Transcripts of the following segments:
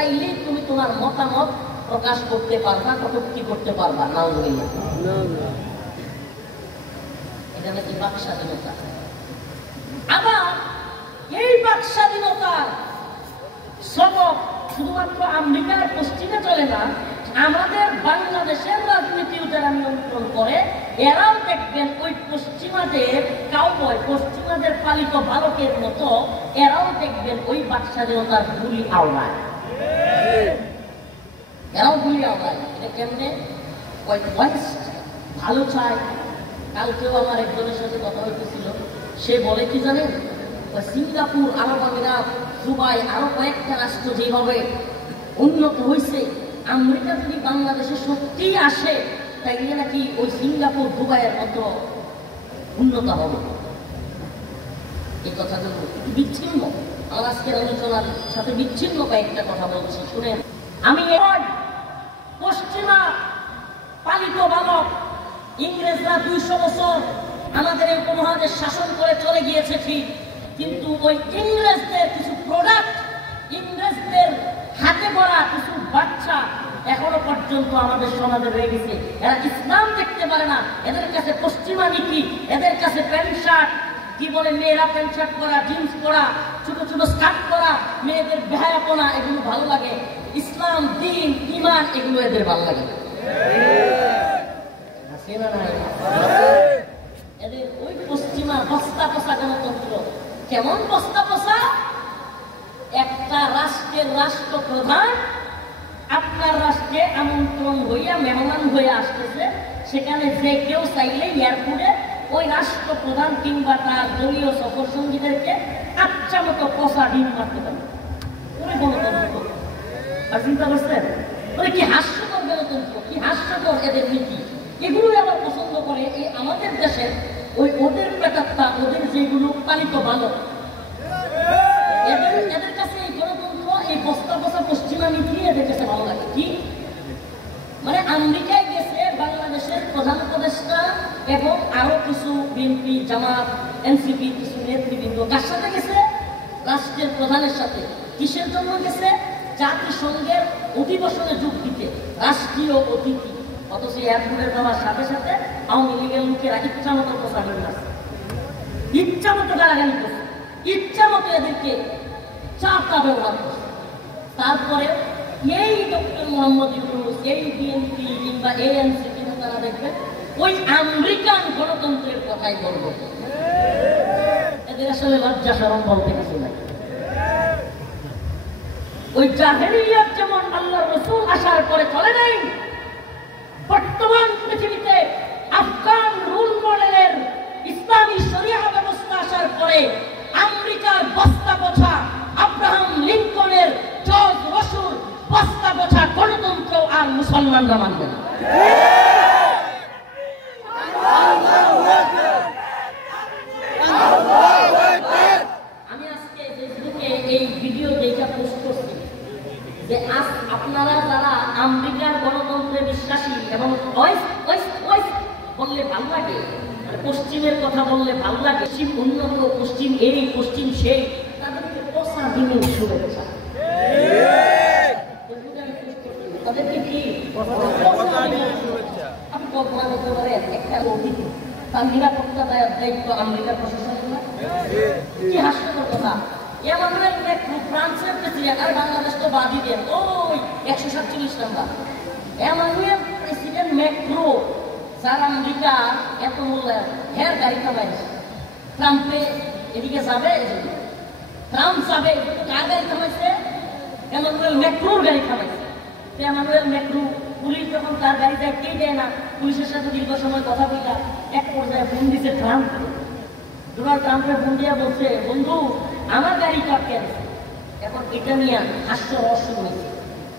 চাইলেই তুমি তোমার মতামত প্রকাশ করতে পারবা, কটূক্তি করতে পারবা না। এটা নাকি বাক স্বাধীনতা। আবার এই বাক স্বাধীনতার সবক শুধুমাত্র আমেরিকার পশ্চিমে চলে না, আমাদের বাংলাদেশের রাজনীতিও যারা নিয়ন্ত্রণ করে এরাও দেখবেন ওই পশ্চিমাদের কাউবয়, পশ্চিমাদের পালিত বালকের মতো এরাও দেখবেন ওই বাক স্বাধীনতার গুলি আওলায়, এরাও গুলি আওলায়। এটা কেমনে? ভালো চায়। কালকেও আমার একজনের সাথে কথা হইতেছিল, সে বলে কি জানেন, সিঙ্গাপুর, আরব আমিরাত, দুবাই, আরো কয়েকটা রাষ্ট্র যেভাবে উন্নত হয়েছে, আমেরিকা যদি বাংলাদেশে সত্যি আসে তাইলে নাকি ওই সিঙ্গাপুর, দুবাইয়ের মতো উন্নত হবে। এই কথাগুলো বিচ্ছিন্ন, আমার আজকের আলোচনার সাথে বিচ্ছিন্ন কয়েকটা কথা বলছি, শুনেন। আমি পশ্চিমা পালিত বালক, ইংরেজরা 200 বছর আমাদের এই উপমহাদেশ শাসন করে চলে গিয়েছে ঠিক, কিন্তু ওই ইংরেজদের কিছু প্রোডাক্ট, ইংরেজদের হাতে গড়া কিছু বাচ্চা এখনো পর্যন্ত আমাদের সমাজে রয়ে গেছে। এরা ইসলাম দেখতে পারে না, এদের কাছে পশ্চিমা নীতি, এদের কাছে প্যান্ট শার্ট, কি বলে মেয়েরা প্যান্ট শার্ট পরা, জিন্স পরা, ছোট ছোট স্কার্ট পরা, মেয়েদের বেহায়াপনা, এগুলো ভালো লাগে। ইসলাম, দিন, ঈমান এগুলো এদের ভালো লাগে। এদের ওই পশ্চিমা বস্তা পোষা গণতন্ত্র। কেমন বস্তা পোষা? একটা রাষ্ট্রের রাষ্ট্রপ্রধান আপনার রাষ্ট্রে আমন্ত্রণ হইয়া মেহমান হয়ে আসতেছে, সেখানে যে কেউ চাইলে এয়ারপোর্টে ওই রাষ্ট্রপ্রধান কিংবা তার দলীয় সফর সঙ্গীদেরকে আচ্ছা মতো পোষা ডিম মারতে পারে। ওই গণতন্ত্র। আর চিন্তা করছেন কি হাস্যকর গণতন্ত্র, কি হাস্যকর এদের নীতি। এগুলোই আবার পছন্দ করে এই আমাদের দেশের ওই ওদের প্রেতাত্মা, ওদের যেগুলো পালিত বালক, এদের কাছে এই গণতন্ত্র, এই বস্তা বসা পশ্চিমা নীতি এদের কাছে ভালো লাগে। কি মানে আমেরিকায় গেছে বাংলাদেশের প্রধান উপদেষ্টা এবং আরো কিছু বিএনপি, জামাত, এনসিপি কিছু নেতৃবৃন্দ, কার সাথে গেছে? রাষ্ট্রের প্রধানের সাথে। কিসের জন্য গেছে? জাতিসংঘের অধিবেশনে যোগ দিতে, রাষ্ট্রীয় অতিথি। অথচ এয়ারপোর্টে যাওয়ার সাথে সাথে আওয়ামী লীগের লোকেরা ইচ্ছা মতো প্রচার করছে, ইচ্ছা মতো গালাগালি করছে, ইচ্ছা মতো এদেরকে চাপটা ব্যবহার করছে। তারপরে এই ডক্টর মোহাম্মদ ইউনূস, এই বিএনপি কিংবা এএনসিপি তারা দেখবেন ওই আমেরিকান গণতন্ত্রের কথাই বলব। এদের আসলে লজ্জা শরম বলতে কিছু নাই। ওই জাহেলিয়াত যেমন আল্লাহর রাসূল আসার পরে চলে নাই, বর্তমান পৃথিবীতে আফগান রুল মডেলের ইসলামী শরিয়া ব্যবস্থা আসার পরে আমেরিকার বস্তা বোঝা, আব্রাহাম লিঙ্কনের, জর্জ রসুল বস্তা বোঝা গণতন্ত্র আর মুসলমানরা মানবে না। আমি আজকে ফেসবুকে এই ভিডিও দেখে পোস্ট করছি যে আজ আপনারা যারা আমেরিকার গণতন্ত্রে বিশ্বাসী এবং বললে ভালো লাগে, পশ্চিমের কথা বললে ভালো লাগে, পশ্চিম উন্নত, পশ্চিম এই, পশ্চিম সেই, তাদেরকে পোষা দিনের শুভেচ্ছা। তাদেরকে কি আপনি কল্পনা করতে পারেন একটা অতিথি তার নিরাপত্তা দায়িত্ব আমেরিকার প্রশাসনের না? কি হাস্যকর কথা। এমানুয়েল ম্যাক্রো, ফ্রান্সের প্রেসিডেন্ট, আর বাংলাদেশ তো বাদই দেন, ওই 147 নাম্বার। এমানুয়েল প্রেসিডেন্ট ম্যাক্রো, যার আমেরিকা এত মূল্যায়ন, হের গাড়ি থামাইছে। ট্রাম্পে এদিকে যাবে, ট্রাম্প যাবে, কার গাড়ি থামাইছে? এমানুয়েল ম্যাক্রোর গাড়ি থামাইছে। এমানুয়েল ম্যাক্রো, পুলিশ যখন তার গাড়ি যায়, কে দেয় না, পুলিশের সাথে দীর্ঘ সময় কথা বলা, এক পর্যায়ে ফোন দিচ্ছে ট্রাম্প। ডোনাল্ড ট্রাম্পের ফোন দিয়ে বলছে, বন্ধু আমার গাড়ি কাটকে আছে। এখন এটা নিয়ে হাস্য রহস্য হয়েছে।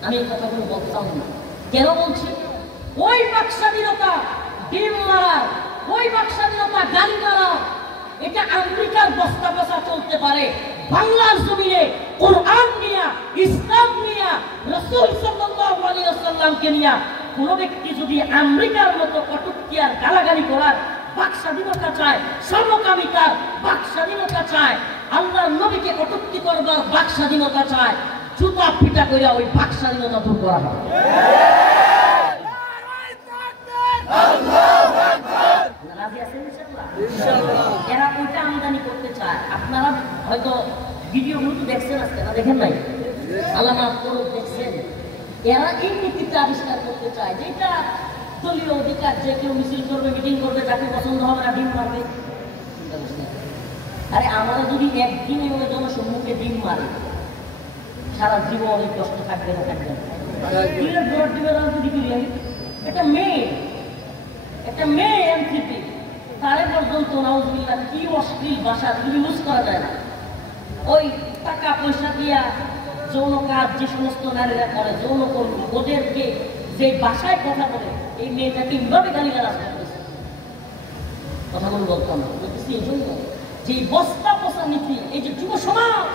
আমি এই কথাগুলো বলতাম না। কেন বলছি? ওই বাক স্বাধীনতা ডিম মারা, ওই বাক স্বাধীনতা গাড়ি মারা, এটা আমেরিকার বস্তা বসা চলতে পারে। বাংলার জমিনে কোরআন নিয়া, ইসলাম নিয়া, রাসূল সাল্লাল্লাহু আলাইহি ওয়াসাল্লামকে নিয়া কোন ব্যক্তি যদি আমেরিকার মতো কটূক্তি আর গালাগালি করার বাক স্বাধীনতা চায়, সমকামিতার বাক স্বাধীনতা চায়, আল্লাহর নবীকে কটূক্তি করবার বাক স্বাধীনতা চায়, জুতা পিটা করে ওই বাক স্বাধীনতা দূর করা হবে। এরা ওইটা আমদানি করতে চায়। আপনারা হয়তো ভিডিওগুলো তো দেখছেন, আজকে না দেখেন নাই, আল্লাহ মাফ করুক, দেখছেন। এরা এই নীতিটা আবিষ্কার করতে চায় যেটা দলীয় অধিকার, যে কেউ মিছিল করবে, মিটিং করবে, যাকে পছন্দ হবে না ডিম মারবে। আরে আমরা যদি একদিনে ওই জনসম্মুখে ডিম মারি, সারা জীবন অনেক কষ্ট থাকবে না, থাকবে একটা মেয়ে এমসিপি, তারে পর্যন্ত নাউজুবিল্লাহ কি অশ্লীল ভাষা ইউজ করা যায় না। ওই টাকা পয়সা দিয়া যৌন কাজ যে সমস্ত নারীরা করে, যৌন কর্মী, ওদেরকে যে ভাষায় কথা বলে এই মেয়েটাকে এইভাবে গালিগালাজ করতেছে। কথাগুলো বলতাম না, বলতেছি এই জন্য যে বস্তা বসা নীতি, এই যে যুব সমাজ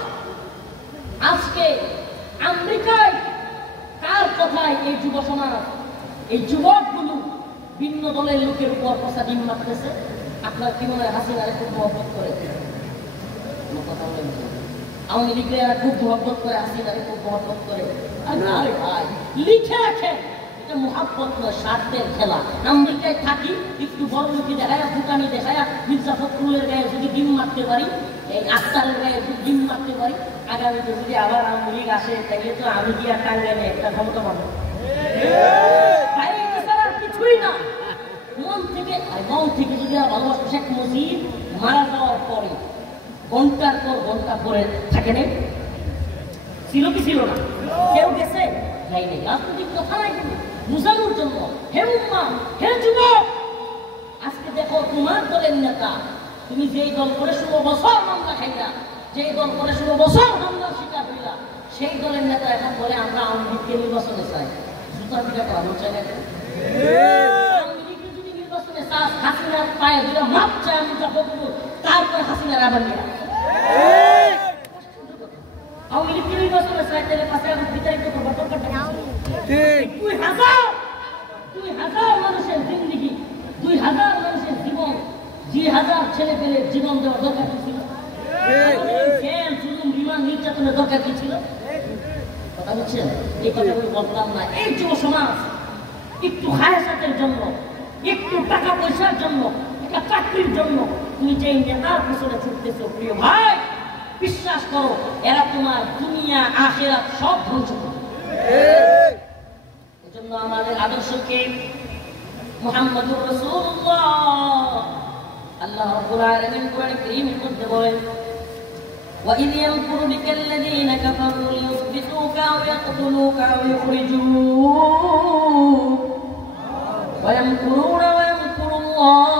আজকে আমেরিকায় কার কথায় এই যুব সমাজ, এই যুবকগুলো ভিন্ন দলের লোকের উপর পচা ডিম মারতেছে। আপনার কি মনে হয় হাসিনারে খুব মহব্বত করে? আওয়ামী লীগেরা খুব মহব্বত করে, হাসিনারে খুব মহব্বত করে। আরে ভাই লিখে রাখেন, এটা মহব্বত নয়, স্বার্থের খেলা। আমেরিকায় থাকি, একটু বড় লোকে দেখায়, ভুটানি দেখায়, মির্জা ফখরুলের গায়ে যদি ডিম মারতে পারি, এই আক্তারের গায়ে যদি ডিম মারতে পারি, আগামীতে যদি আবার আওয়ামী লীগ আসে, তাহলে তো আমি কি আর টাঙ্গাইলে একটা ক্ষমতা পাবো? কিছুই না। মন থেকে যদি ভালোবাসা, শেখ মুজিব মারা যাওয়ার পরে ঘন্টার পর ঘন্টা পরে থাকে নেই, ছিল কি ছিল না? কেউ গেছে যাই নেই, রাজনৈতিক কথা নাই কিন্তু বুঝানোর জন্য। হে উম্মা, হে যুবক, আজকে দেখো তোমার দলের নেতা, তুমি যেই দল করে 16 বছর মামলা খাইলা, যেই দল করে 16 বছর হামলার শিকার হইলা, সেই দলের নেতা এখন বলে আমরা আওয়ামী লীগকে নির্বাচনে চাই। জুতা পিটা করানো চাই না? আওয়ামী লীগকে যদি নির্বাচনে চাস, হাসিনার পায়ে দিলে মাপ চাই আমি যাবো, তারপরে হাসিনার আবার নিয়ে আওয়ামী লীগকে নির্বাচনে চাই, তাহলে পাশে এখন বিতাড়িত করবো। দরকারটা 2000 মানুষের জিন্দিগি, 2000 মানুষের জীবন, 2000 ছেলে পেলে জীবন দেওয়ার দরকার কি ছিল? বিমান নির্যাতনের দরকার কি ছিল? কথা বলছেন, এই কথাগুলো বলতাম না। এই যুব সমাজ একটু হায়াতের জন্য, একটু টাকা পয়সার জন্য, একটা চাকরির জন্য তুমি যে নেতার পিছনে ছুটতেছো, প্রিয় ভাই বিশ্বাস করো, এরা তোমার দুনিয়া আখিরাত সব ধ্বংস করবে। এজন্য আমাদের আদর্শকে মুহাম্মদুর রাসূলুল্লাহ, আল্লাহ রাব্বুল আলামিন কোরআনে কারীমের মধ্যে বলেন, وَإِذْ يَمْكُرُ بِكَ الَّذِينَ كَفَرُوا لِيُثْبِتُوكَ أَوْ يَقْتُلُوكَ أَوْ يُخْرِجُوكَ وَيَمْكُرُونَ وَيَمْكُرُ اللَّهُ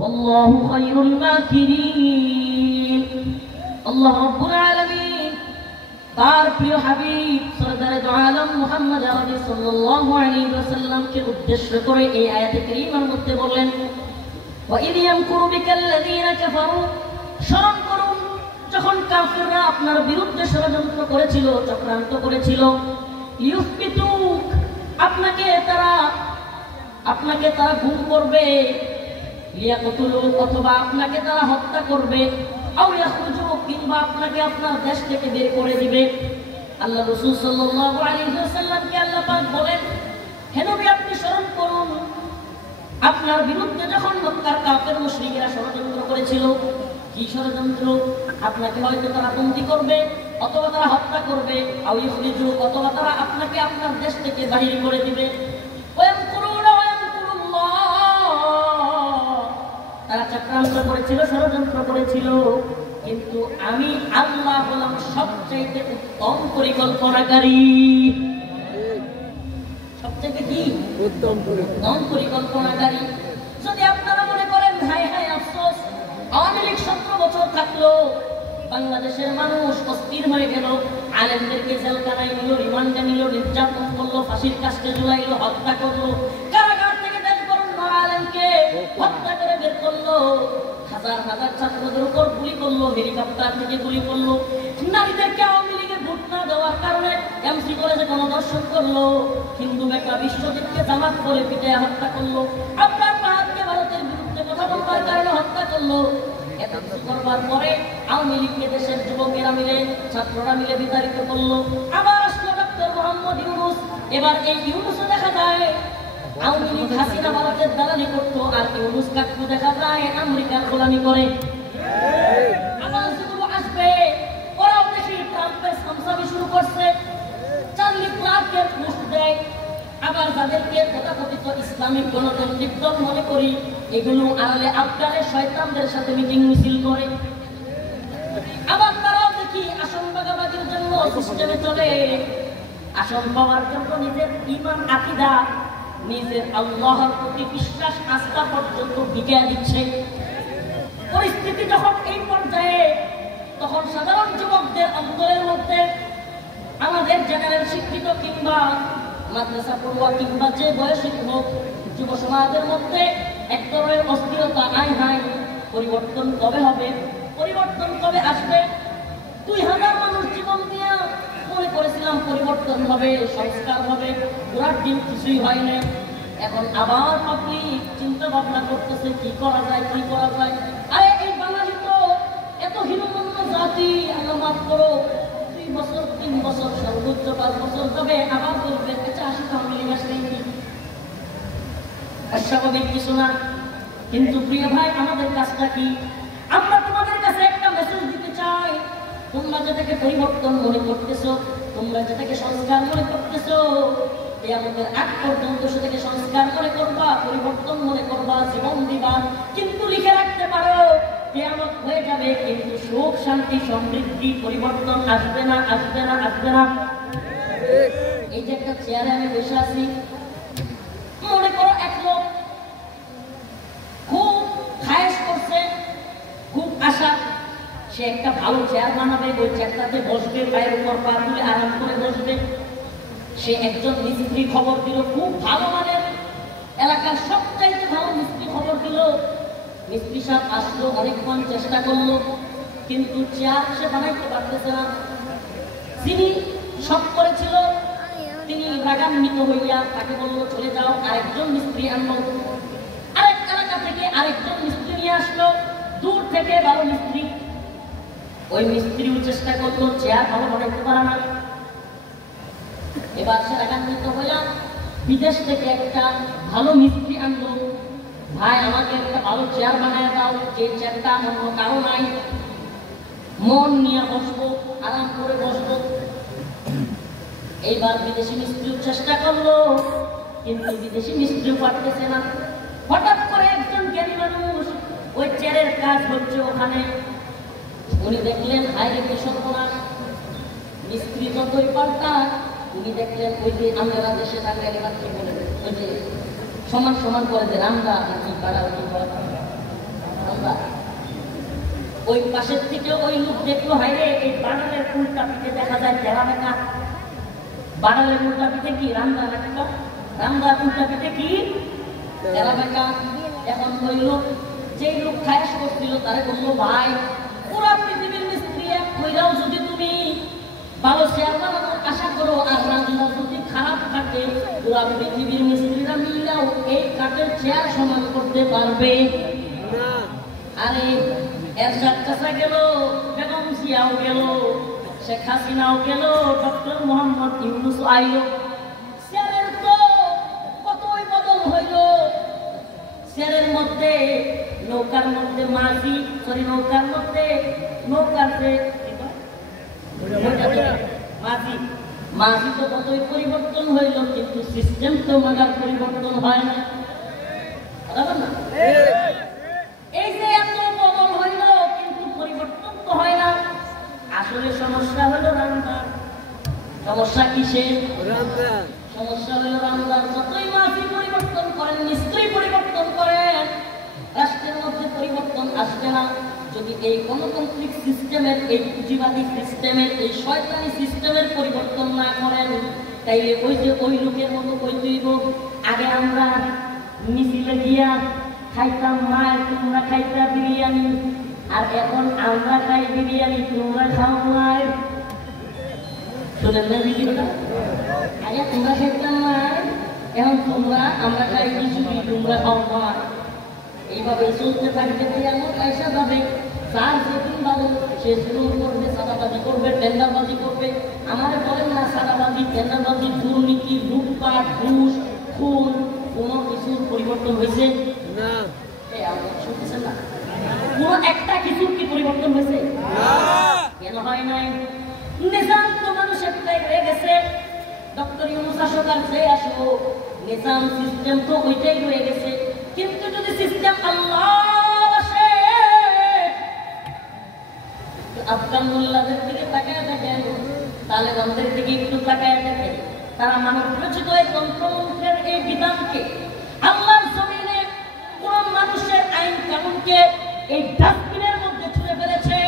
وَاللَّهُ خَيْرُ الْمَاكِرِينَ। আল্লাহ রাব্বুল আলামিন তার প্রিয় হাবিব সরদারে দু আলম মুহাম্মদ আরবি সাল্লাল্লাহু আলাইহি ওয়াসাল্লামকে উদ্দেশ্য করে এই আয়াতে কারীমার মধ্যে বললেন, وَإِذْ يَمْكُرُ بِكَ الَّذِينَ كَفَرُوا, স্মরণ করুন যখন কাফিররা আপনার বিরুদ্ধে ষড়যন্ত্র করেছিল, চক্রান্ত করেছিল, লিয়ুসবিতুক, আপনাকে তারা গুম করবে, লিয়াকতুলুক, অথবা আপনাকে তারা হত্যা করবে, আও ইয়াখরুজুক, কিংবা আপনাকে আপনার দেশ থেকে বের করে দিবে। আল্লাহ রাসূল সাল্লাল্লাহু আলাইহি ওয়াসাল্লামকে আল্লাহ পাক বলেন, হে নবী আপনি স্মরণ করুন আপনার বিরুদ্ধে যখন মক্কার কাফের মুশরিকরা ষড়যন্ত্র করেছিল। কি ষড়যন্ত্র? আপনাকে হয়তো তারা বন্দী করবে, অথবা তারা হত্যা করবে, আও ইখরিজুক, অথবা তারা আপনাকে আপনার দেশ থেকে বাহির করে দিবে। ওয়ায়ামকুরুনা ওয়ায়ামকুরুল্লাহ, তারা চক্রান্ত করেছিল, ষড়যন্ত্র করেছিল, কিন্তু আমি আল্লাহ হলাম সবচেয়ে উত্তম পরিকল্পনাকারী। সবচেয়ে কি উত্তম পরিকল্পনাকারী। যদি আপনারা মনে করেন হায় হায় আফসোস, আওয়ামী লীগ 17 বছর থাকলো, বাংলাদেশের মানুষ অস্থির হয়ে গেল, আলেমদেরকে জেলখানায় নিল, রিমান্ডে নিল, নির্যাতন করলো, ফাঁসির কাস্টে ঝুলাইলো, হত্যা করলো, কারাগার থেকে দেশ বরণ আলেমকে হত্যা করে বের করলো, হাজার হাজার ছাত্রদের উপর গুলি করলো, হেলিকপ্টার থেকে গুলি করলো, নারীদেরকে আওয়ামী লীগের ভোট না দেওয়ার কারণে এমসি কলেজে গণধর্ষণ করলো, হিন্দু মেকা বিশ্বজিৎকে জামাত করে পিটে হত্যা করলো, আপনার ভারতকে ভারতের বিরুদ্ধে কথা বলবার কারণে হত্যা করলো। এত কিছু করবার পরে আওয়ামী লীগকে দেশের যুবকেরা মিলে, ছাত্ররা মিলে বিতাড়িত করলো। আবার আসলো ডক্টর মোহাম্মদ ইউনূস। এবার এই ইউনূসও দেখা যায় আওয়ামী লীগ হাসিনা ভারতের দালালি করতো, আর ইউনূস কাকু দেখা যায় আমেরিকার গোলামি করে। আবার যেগুলো আসবে ওরাও দেখি ট্রাম্পের সামসামি শুরু করছে, চার্লি ক্লার্কের পোস্ট দেয়। আবার যাদেরকে তথাকথিত ইসলামিক গণতান্ত্রিক দল মনে করি, এগুলো আড়ালে আফগানের শয়তানদের সাথে মিটিং মিছিল করে। আবার তারাও দেখি আসন ভাগাভাগির জন্য সিস্টেমে চলে, আসন পাওয়ার জন্য নিজের ঈমান আকীদা, নিজের আল্লাহর প্রতি বিশ্বাস আস্থা পর্যন্ত বিকিয়ে দিচ্ছে। পরিস্থিতি যখন এই পর্যায়ে, তখন সাধারণ যুবকদের অন্তরের মধ্যে, আমাদের জেনারেল শিক্ষিত কিংবা মাদ্রাসা পড়ুয়া কিংবা যে বয়সী হোক, যুব সমাজের মধ্যে এক ধরনের অস্থিরতা আয় হায়। পরিবর্তন কবে হবে? পরিবর্তন কবে আসবে? 2000 মানুষ জীবন দিয়ে মনে করেছিলাম পরিবর্তন হবে, সংস্কার হবে, পুরার দিন কিছুই হয় না। এখন আবার পাবলিক চিন্তা ভাবনা করতেছে কি করা যায়, কি করা যায়। আরে এই বাঙালি তো এত হীনমন্য জাতি, আল্লাহ মাফ করো, 2 বছর 3 বছর সর্বোচ্চ 5 বছর হবে, আবার বলবে আচ্ছা আসি আওয়ামী লীগ আসলে কি অস্বাভাবিক কিছু না। কিন্তু প্রিয় ভাই, আমাদের কাজটা কি? আমরা তোমাদের কাছে একটা মেসেজ দিতে চাই। তোমরা যেটাকে পরিবর্তন মনে করতেছো, তোমরা যেটাকে সংস্কার মনে করতেছো, কিয়ামতের আগ পর্যন্ত সেটাকে সংস্কার মনে করবা, পরিবর্তন মনে করবা, জীবন দিবা। কিন্তু লিখে রাখতে পারো কিয়ামত হয়ে যাবে, কিন্তু সুখ শান্তি সমৃদ্ধি পরিবর্তন আসবে না, আসবে না, আসবে না। এই যে একটা চেয়ারে আমি বসে আছি, মনে করো এক লোক খুব খায়েশ করছে, খুব আশা সে একটা ভালো চেয়ার বানাবে, ওই চেয়ারটাতে বসবে, পায়ের উপর পা তুলে আরাম করে বসবে। সে একজন মিস্ত্রি খবর দিল, খুব ভালো মানের, এলাকার সবচাইতে ভালো মিস্ত্রি খবর দিল। মিস্ত্রি সাহেব আসলো, অনেকক্ষণ চেষ্টা করলো, কিন্তু চেয়ার সে বানাইতে পারতেছে না। যিনি সব করেছিল তিনি রাগান্বিত হইয়া তাকে বললো চলে যাও, আরেকজন মিস্ত্রি আনলো। আরেক এলাকা থেকে আরেকজন মিস্ত্রি নিয়ে আসলো, দূর থেকে ভালো মিস্ত্রি। ওই মিস্ত্রিও চেষ্টা করলো, চেয়ার ভালো বানাইতে পারে না। এবার সে রাগান্বিত হইয়া বিদেশ থেকে একটা ভালো মিস্ত্রি আনলো। ভাই আমাকে একটা ভালো চেয়ার বানায় দাও, যে চেয়ারটা অন্য কারো নাই, মন নিয়ে বসবো, আরাম করে বসবো। এইবার বিদেশি মিস্ত্রিও চেষ্টা করলো, কিন্তু বিদেশি মিস্ত্রিও পারতেছে না। হঠাৎ করে একজন জ্ঞানী মানুষ, ওই চেয়ারের কাজ হচ্ছে ওখানে, উনি দেখলেন হায় রে কি সর্বনাশ, মিস্ত্রি যতই পাল্টা, উনি দেখলেন ওই যে আমরা দেশে টাঙ্গাইলে বাচ্চা বলে ওই যে সমান সমান করে যে রামদা কি পাড়া কি রামদা, ওই পাশের থেকে ওই লোক দেখলো হায় রে এই বাড়ালের উল্টা পিঠে দেখা যায় তেরা বেকা। বাড়ালের উল্টা পিঠে কি রামদা নাকি? রামদা উল্টা পিঠে কি তেরা বেকা। এখন ওই লোক, যেই লোক খায়াস করছিল তারে বললো ভাই পুরা পৃথিবীর মিস্ত্রি এক কইরাও যদি তুমি ভালো চেয়ার বানানোর আশা করো, আর রান্না যদি খারাপ থাকে, পুরা পৃথিবীর মিস্ত্রিরা মিলাও এই কাঠের চেয়ার সমান করতে পারবে না। আরে এরশাদ চাচা গেল, বেগম জিয়াও গেল, শেখ হাসিনাও গেল, ডক্টর মোহাম্মদ ইউনূস আইলো। চেয়ারের তো কতই বদল হইল। চেয়ারের মধ্যে নৌকার মধ্যে মাঝি, সরি নৌকার মধ্যে নৌকার যে মাঝি, মাঝি তো কতই পরিবর্তন হইল, কিন্তু সিস্টেম তো মাগার পরিবর্তন হয় না। এই যে এত বদল হইল কিন্তু পরিবর্তন তো হয় না। আসলে সমস্যা হলো রান্নার। সমস্যা কিসে? সমস্যা হলো রান্নার। যতই মাঝি পরিবর্তন করেন, মিস্ত্রি পরিবর্তন করেন, রাষ্ট্রের মধ্যে পরিবর্তন আসবে না। যদি এই গণতান্ত্রিক সিস্টেমের, এই পুঁজিবাদী সিস্টেমের, এই শয়তানি সিস্টেমের পরিবর্তন না করেন, তাইলে ওই যে ওই লোকের মতো কইতেইব আগে আমরা মিছিলে গিয়া খাইতাম মায়ের, তোমরা খাইতা বিরিয়ানি, আর এখন আমরা খাই বিরিয়ানি, তোমরা খাও মায়ের। শুনেন না ভিডিওটা? আগে তোমরা খাইতাম মায়ের, এখন তোমরা, আমরা খাই খিচুড়ি, তোমরা খাও মায়ের। এইভাবে চলতে থাকতে এমন পয়সা যাবে স্যার যেদিন ভালো সে জুলুম করবে, সাদাবাজি করবে, টেন্ডারবাজি করবে। আমাদের বলেন না সাদাবাজি, টেন্ডারবাজি, দুর্নীতি, লুটপাট, ঘুষ, খুন, কোনো কিছুর পরিবর্তন হয়েছে না। এই আওয়াজ শুনতেছেন না? কোনো একটা কিছুর কি পরিবর্তন হয়েছে? না। কেন হয় নাই? নিজাম তো মানুষের প্রায় হয়ে গেছে। ডক্টর ইউনূস আসুক আর যে আসুক, নিজাম সিস্টেম তো ওইটাই হয়ে গেছে। কিন্তু যদি সিস্টেম আল্লাহ আসে, আফগান মোল্লাদের দিকে তাকায় দেখেন, তালেবানদের দিকে একটু তাকায় দেখেন, তারা মানব রচিত এই তন্ত্রমন্ত্রের এই বিধানকে, আল্লাহর জমিনে কোন মানুষের আইন কানুনকে এই ডাস্টবিনের মধ্যে ছুঁড়ে ফেলেছে।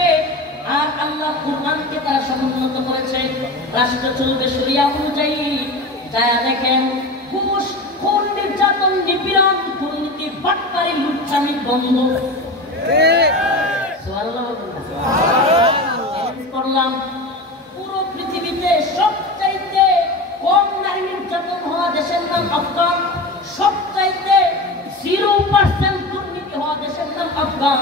আর আল্লাহ কুরআনকে তারা সমুন্নত করেছে। রাষ্ট্র চলবে শরিয়া অনুযায়ী। যারা দেখেন ঘুষ, খুন, নির্যাতন, নিপীড়ন, দুর্নীতি, বাটপারি, লুচ্ছামি বন্ধ। সুবহানাল্লাহ করলাম। পুরো পৃথিবীতে সবচাইতে কম নারী নির্যাতন হওয়া দেশের নাম আফগান। সবচাইতে 0% দুর্নীতি হওয়া দেশের নাম আফগান।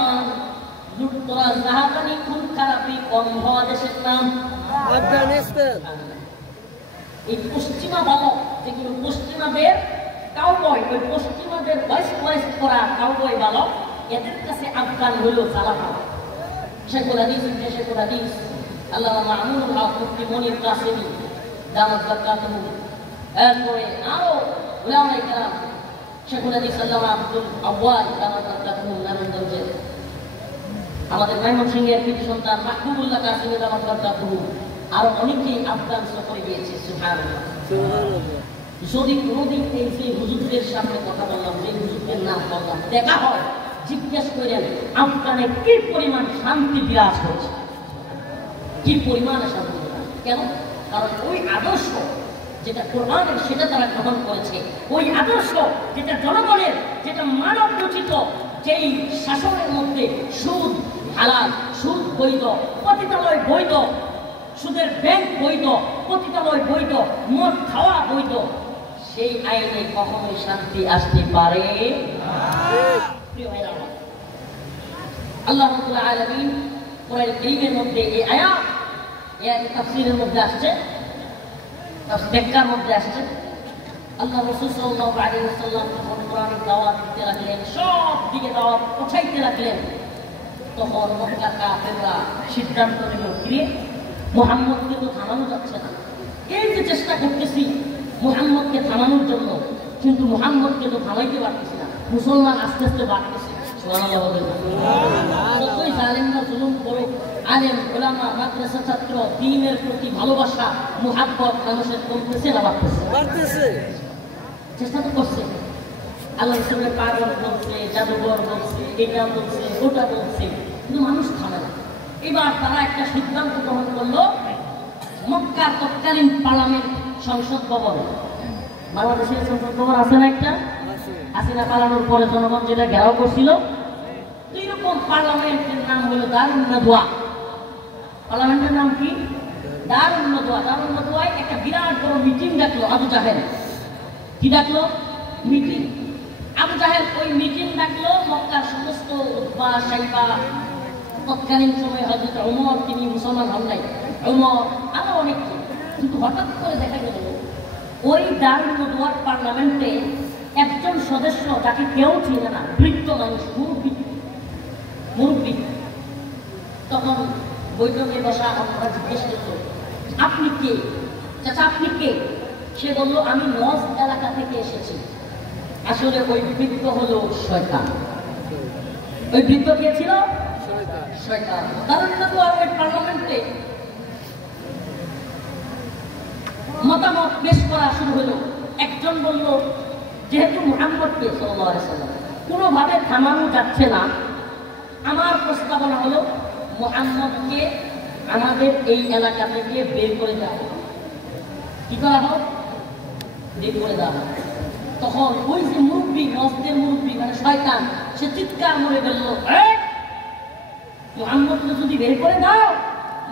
লুটতরাজ, রাহাজানি, খুন খারাপি কম হওয়া দেশের নাম আফগানিস্তান। এই পশ্চিমা বালক যেগুলো পশ্চিমাদের কাউবয়, ওই পশ্চিমাদের ওয়েস্ট করা কাউবয় বালক, এদের কাছে আফগান হলো জালাফা। শেখুল হাদিস, শেখুল হাদিস আল্লামা মামুনুল হক মুফতি মনির কাসেমি দামাত বারকাতুহু, এরপরে আরো উলামায়ে কেরাম, শেখুল হাদিস আল্লামা আব্দুল আউয়াল দামাত বারকাতুহু নারায়ণগঞ্জের, আমাদের ময়মনসিংহের কৃতি সন্তান মাহবুবুল্লাহ কাসেমি দামাত বারকাতুহু, আরো অনেকেই আফগান সফরে গিয়েছে। সুবহানাল্লাহ। যদি কোনোদিন এই যে হুজুরদের সামনে কথা বললাম, যে হুজুরদের নাম বললাম, দেখা হয়, জিজ্ঞেস করেন আফগানে কি পরিমাণ শান্তি বিরাজ করছে, কি পরিমাণে শান্তি বিরাজ। কেন? কারণ ওই আদর্শ যেটা কোরআনের, সেটা তারা গ্রহণ করেছে। ওই আদর্শ যেটা জনগণের, যেটা মানব রচিত, যেই শাসনের মধ্যে সুদ হালাল, সুদ বৈধ, পতিতালয় বৈধ, সুদের ব্যাংক বৈধ, পতিতালয় বৈধ, মদ খাওয়া বৈধ, সেই আইনে কখনোই শান্তি আসতে পারে না। আল্লাহ রাব্বুল আলামিন কোরআন কারীমের মধ্যে এই আয়াত, এর তাফসীরের মধ্যে আসছে, ব্যাখ্যার মধ্যে আসছে। আল্লাহ রাসূল সাল্লাল্লাহু আলাইহি ওয়াসাল্লাম যখন কোরআনের দাওয়াত দিতে লাগলেন, সব দিকে দাওয়াত পৌঁছাইতে লাগলেন, তখন মক্কার কাফেররা সিদ্ধান্ত নিল, কি মুহাম্মদকে তো থামানো যাচ্ছে না। এই যে চেষ্টা করতেছি মুহাম্মদকে থামানোর জন্য, কিন্তু মুহাম্মদকে তো থামাইতে পারতেছি না। মুসলমান আস্তে আস্তে বাড়তেছে। সুবহানাল্লাহ বলেন। যতই জালেমরা জুলুম করুক, আলেম, ওলামা, মাদ্রাসা ছাত্র, দ্বীনের প্রতি ভালোবাসা, মুহাব্বত মানুষের কমতেছে না বাড়তেছে? চেষ্টা তো করছে। আল্লাহ রাসূলের পাগল বলছে, জাদুঘর বলছে, এটা বলছে, ওটা বলছে, কিন্তু মানুষ থামে না। এবার তারা একটা সিদ্ধান্ত গ্রহণ করলো, মক্কার তৎকালীন পার্লামেন্ট, সংসদ ভবন, বাংলাদেশের সংসদ ভবন আছে না একটা, হাসিনা পালানোর পরে জনগণ যেটা ঘেরাও করছিল, এইরকম পার্লামেন্টের নাম হলো দারুন নাদওয়া। পার্লামেন্টের নাম কি? দারুন নাদওয়া। দারুন নাদওয়ায় একটা বিরাট বড় মিটিং ডাকলো আবু জাহেল। কি ডাকলো? মিটিং। আবু জাহেল ওই মিটিং ডাকলো মক্কার সমস্ত উতবা, সাইবা, তৎকালীন সময়ে হযরত ওমর, তিনি মুসলমান হন নাই, ওমর, আরো অনেক। কিন্তু হঠাৎ করে দেখা গেল ওই দারুন নাদওয়ার পার্লামেন্টে একজন সদস্য, যাকে কেউ চিনে না, বৃদ্ধ মানুষ, মুরব্বী। তখন বৈঠকে বসা আমরা জিজ্ঞেস করলো, আপনি কে চাচা, আপনি কে? সে বলল, আমি নজ এলাকা থেকে এসেছি। আসলে ওই বৃদ্ধ হলো শয়তান। ওই বৃদ্ধ কে ছিল? শয়তান। দারুন নাদওয়ার ওই পার্লামেন্টে মতামত পেশ করা শুরু হলো। একজন বলল, যেহেতু মুহাম্মদকে সাল্লাল্লাহু আলাইহি ওয়াসাল্লাম কোনোভাবে থামানো যাচ্ছে না, আমার প্রস্তাবনা হলো মুহাম্মদকে আমাদের এই এলাকা থেকে বের করে দেওয়া হোক। কি করা হোক? বের করে দেওয়া হোক। তখন ওই যে মুরব্বী, মসজিদের মুরব্বী, মানে শয়তান, সে চিৎকার করে বলল, মুহাম্মদকে যদি বের করে দাও,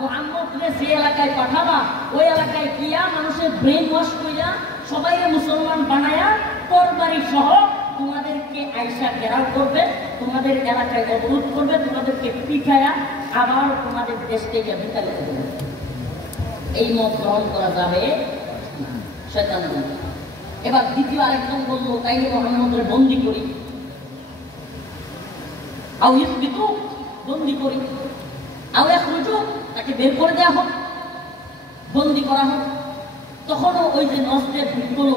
মুহাম্মদকে যে এলাকায় পাঠাবা, ওই এলাকায় গিয়া মানুষের ব্রেন ওয়াশ কইরা সবাইকে মুসলমান বানায়া তরবারি সহ তোমাদেরকে আইসা ঘেরাও করবে, তোমাদের এলাকায় অবরোধ করবে, তোমাদেরকে পিঠায়া আবার তোমাদের দেশ থেকে বিতাড়িত করবে। এই মত গ্রহণ করা যাবে না, শয়তান বলে। এবার দ্বিতীয় আরেকজন বললো, তাইলে মোহাম্মদের বন্দি করি, আও ইসবিতু, বন্দি করি, আও ইখরুজু, তাকে বের করে দেওয়া হোক, বন্দি করা হোক। তখনও ওই যে নষ্টের ভিড়গুলো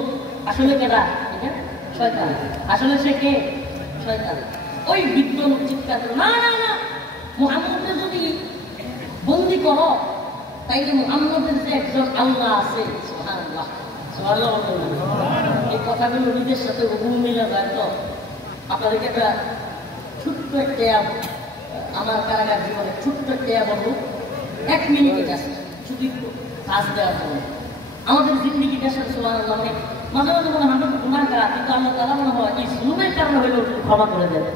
আসলে কেনা, ঠিক আছে, শয়তান। আসলে সে কে? শয়তান। ওই বিদ্যুৎ চিৎকার করে, না না না, মুহাম্মদকে যদি বন্দি করো তাইলে মুহাম্মদের যে একজন আল্লাহ আছে, সুবহানাল্লাহ, সুবহানাল্লাহ বলবেন। এই কথাগুলো নিজের সাথে হুবহু মিলে যায়। তো আপনাদেরকে একটা ছোট্ট একটা আমার কারাগার জীবনে ছোট্ট একটা বলবো, 1 মিনিটে জাস্ট ছুটি কাজ দেওয়ার জন্য। আমাদের জিন্দিগিটার সাথে সুবহানাল্লাহ, মানে মাঝে মাঝে মনে হয় আমরা তো গুনাহগার, কিন্তু আল্লাহ তাআলা মনে হয় এই জুলুমের কারণে হলেও ক্ষমা করে দেবে।